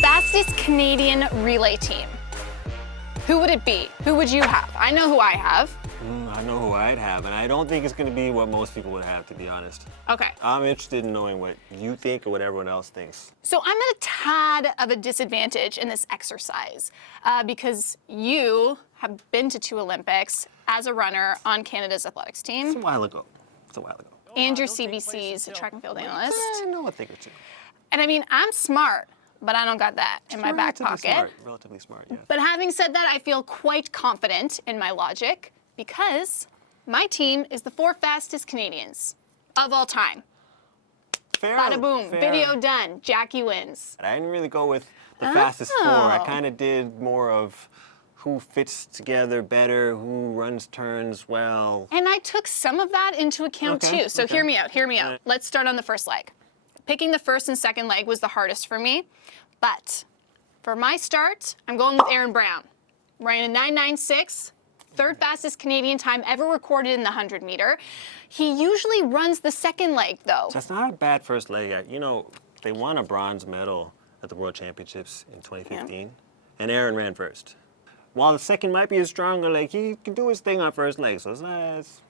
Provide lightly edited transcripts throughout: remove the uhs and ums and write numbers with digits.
Fastest Canadian relay team. Who would it be? Who would you have? I know who I have. I know who I'd have, and I don't think it's going to be what most people would have, to be honest. Okay. I'm interested in knowing what you think or what everyone else thinks. So I'm at a tad of a disadvantage in this exercise because you have been to 2 Olympics as a runner on Canada's athletics team. It's a while ago. And you're CBC's track and field analyst. I know a thing or two. And I mean, I'm smart, but I don't got that in my back pocket. Relatively smart, yeah. But having said that, I feel quite confident in my logic because my team is the 4 fastest Canadians of all time. Fair. Bada boom, fair. video done, Jackie wins. I didn't really go with the fastest 4. I kind of did more of who fits together better, who runs turns well. And I took some of that into account too. So hear me out. Right. Let's start on the first leg. Picking the first and second leg was the hardest for me. But for my start, I'm going with Aaron Brown. Running a 9.96, 3rd fastest Canadian time ever recorded in the 100 meter. He usually runs the second leg though. That's not a bad first leg. You know, they won a bronze medal at the World Championships in 2015, and Aaron ran first. While the second might be a stronger leg, he can do his thing on first leg, so it's nice.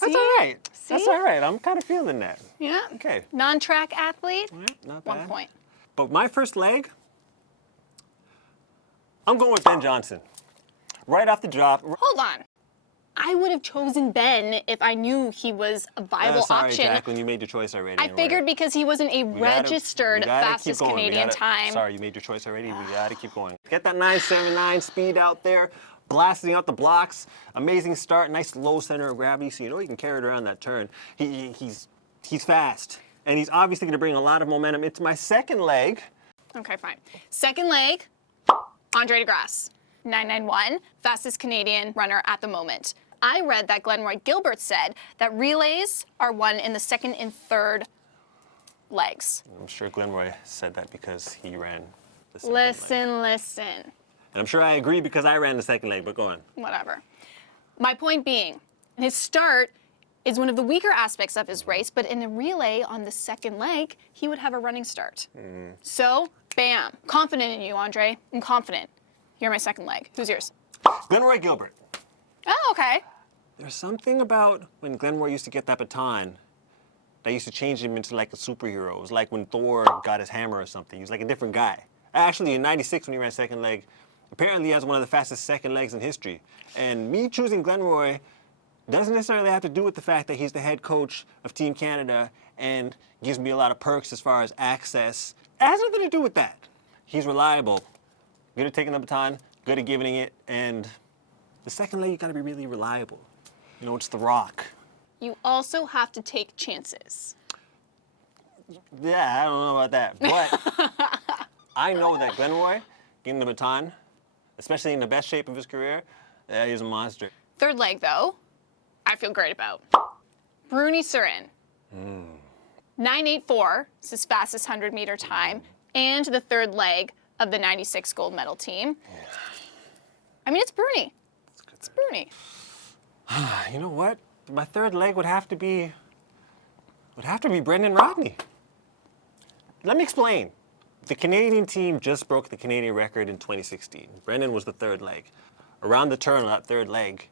That's all right. See? That's all right. I'm kind of feeling that. Yeah. Okay. Non-track athlete, Not bad. 1 point. But my first leg, I'm going with Ben Johnson. Right off the drop. Hold on. I would have chosen Ben if I knew he was a viable sorry, option. Jacqueline, you made your choice already. I figured because he wasn't a registered fastest Canadian time. Sorry, you made your choice already. We gotta keep going. Get that 9.79 speed out there, blasting out the blocks. Amazing start, nice low center of gravity, so you know he can carry it around that turn. He's fast, and he's obviously gonna bring a lot of momentum. It's my second leg. Okay, fine. Second leg, Andre de Grasse. 9.91, fastest Canadian runner at the moment. I read that Glenroy Gilbert said that relays are won in the second and third legs. I'm sure Glenroy said that because he ran the second leg. Listen. And I'm sure I agree because I ran the second leg, but go on. Whatever. My point being, his start is one of the weaker aspects of his race, but in a relay on the second leg, he would have a running start. So, bam. Confident in you, Andre. I'm confident. You're my second leg. Who's yours? Glenroy Gilbert. Oh, okay. There's something about when Glenroy used to get that baton that used to change him into like a superhero. It was like when Thor got his hammer or something. He was like a different guy. Actually, in 96 when he ran second leg, apparently he has one of the fastest second legs in history. And me choosing Glenroy doesn't necessarily have to do with the fact that he's the head coach of Team Canada and gives me a lot of perks as far as access. It has nothing to do with that. He's reliable, good at taking the baton, good at giving it, and the second leg, you gotta be really reliable. You know, it's the rock. You also have to take chances. Yeah, I don't know about that, but I know that Glenroy, getting the baton, especially in the best shape of his career, he's a monster. Third leg, though, I feel great about. Bruni Surin. 9.84 is his fastest 100-meter time, and the third leg of the 96 gold medal team. I mean, it's Bruni. It's Bruni. You know what? My third leg would have to be Brennan Rodney. Let me explain. The Canadian team just broke the Canadian record in 2016. Brennan was the third leg. Around the turn on that third leg,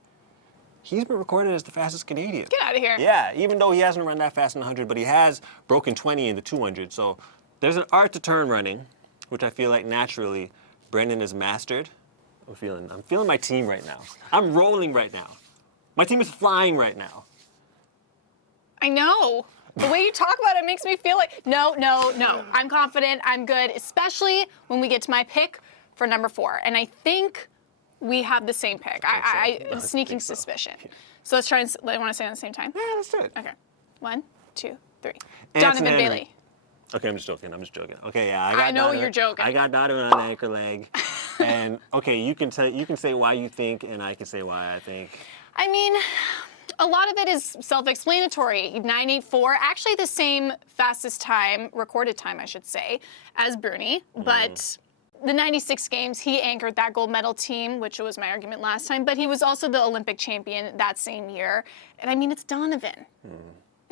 he's been recorded as the fastest Canadian. Get out of here. Yeah, even though he hasn't run that fast in the 100, but he has broken 20 in the 200. So there's an art to turn running, which I feel like naturally Brennan has mastered. I'm feeling my team right now. I'm rolling right now. My team is flying right now. I know. The way you talk about it makes me feel like, no. I'm confident, I'm good, especially when we get to my pick for number 4. And I think we have the same pick. I sneaking suspicion. So let's try and, I want to say it at the same time? Yeah, let's do it. Okay. 1, 2, 3. Anson Donovan Bailey. Okay, I'm just joking. Okay, yeah, I know you're joking. I got Donovan on the anchor leg. And okay, you can say why you think, and I can say why I think. I mean, a lot of it is self-explanatory. 9.84, actually the same fastest time, recorded time, I should say, as Bruni. But the 96 games, he anchored that gold medal team, which was my argument last time. But he was also the Olympic champion that same year. And I mean, it's Donovan.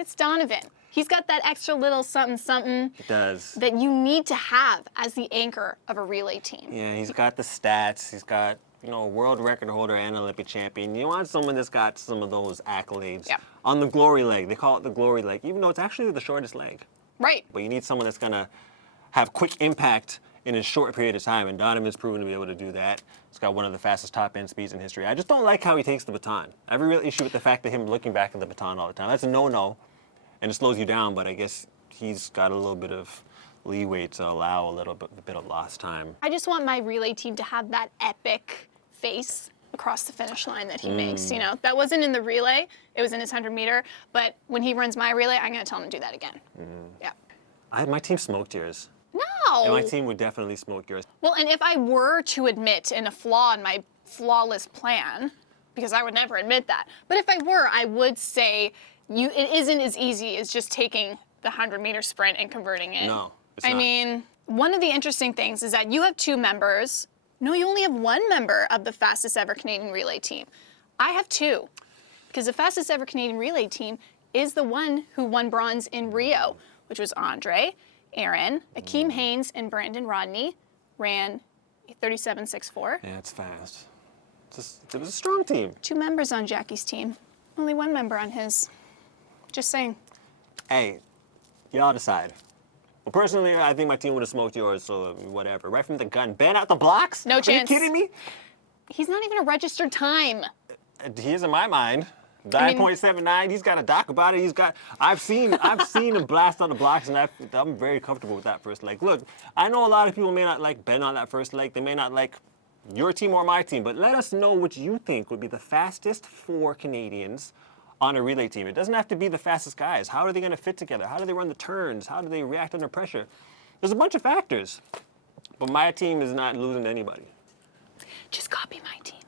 It's Donovan. He's got that extra little something something It does. that you need to have as the anchor of a relay team. Yeah, he's got the stats. He's got, world record holder and Olympic champion. You want someone that's got some of those accolades. Yeah. On the glory leg. They call it the glory leg, even though it's actually the shortest leg. Right. But you need someone that's going to have quick impact in a short period of time, and Donovan's proven to be able to do that. He's got one of the fastest top-end speeds in history. I just don't like how he takes the baton. I have a real issue with the fact that him looking back at the baton all the time. That's a no-no, and it slows you down, but I guess he's got a little bit of leeway to allow a bit of lost time. I just want my relay team to have that epic face across the finish line that he makes. That wasn't in the relay. It was in his 100-meter. But when he runs my relay, I'm going to tell him to do that again. Yeah. My team smoked yours. No. And my team would definitely smoke yours. Well, and if I were to admit in a flaw in my flawless plan, because I would never admit that, but if I were, I would say it isn't as easy as just taking the 100-meter sprint and converting it. No, it's I not. mean, one of the interesting things is that you have two members. No, you only have one member of the fastest ever Canadian relay team. I have two, because the fastest ever Canadian relay team is the one who won bronze in Rio, which was Andre, Aaron, Akeem Haynes, and Brennan Rodney ran 37.64. Yeah, it's fast. It was a strong team. Two members on Jackie's team, only one member on his. Just saying. Hey, y'all decide. Well, personally, I think my team would have smoked yours, so whatever. Right from the gun. Ban out the blocks? No chance. Are you kidding me? He's not even a registered time. He is in my mind. 9.79. He's got a doc about it. I've seen him blast on the blocks, and I'm very comfortable with that first leg. Look, I know a lot of people may not like Ben on that first leg. They may not like your team or my team, but let us know what you think would be the fastest 4 Canadians on a relay team. It doesn't have to be the fastest guys. How are they going to fit together? How do they run the turns? How do they react under pressure? There's a bunch of factors, but my team is not losing to anybody. Just copy my team.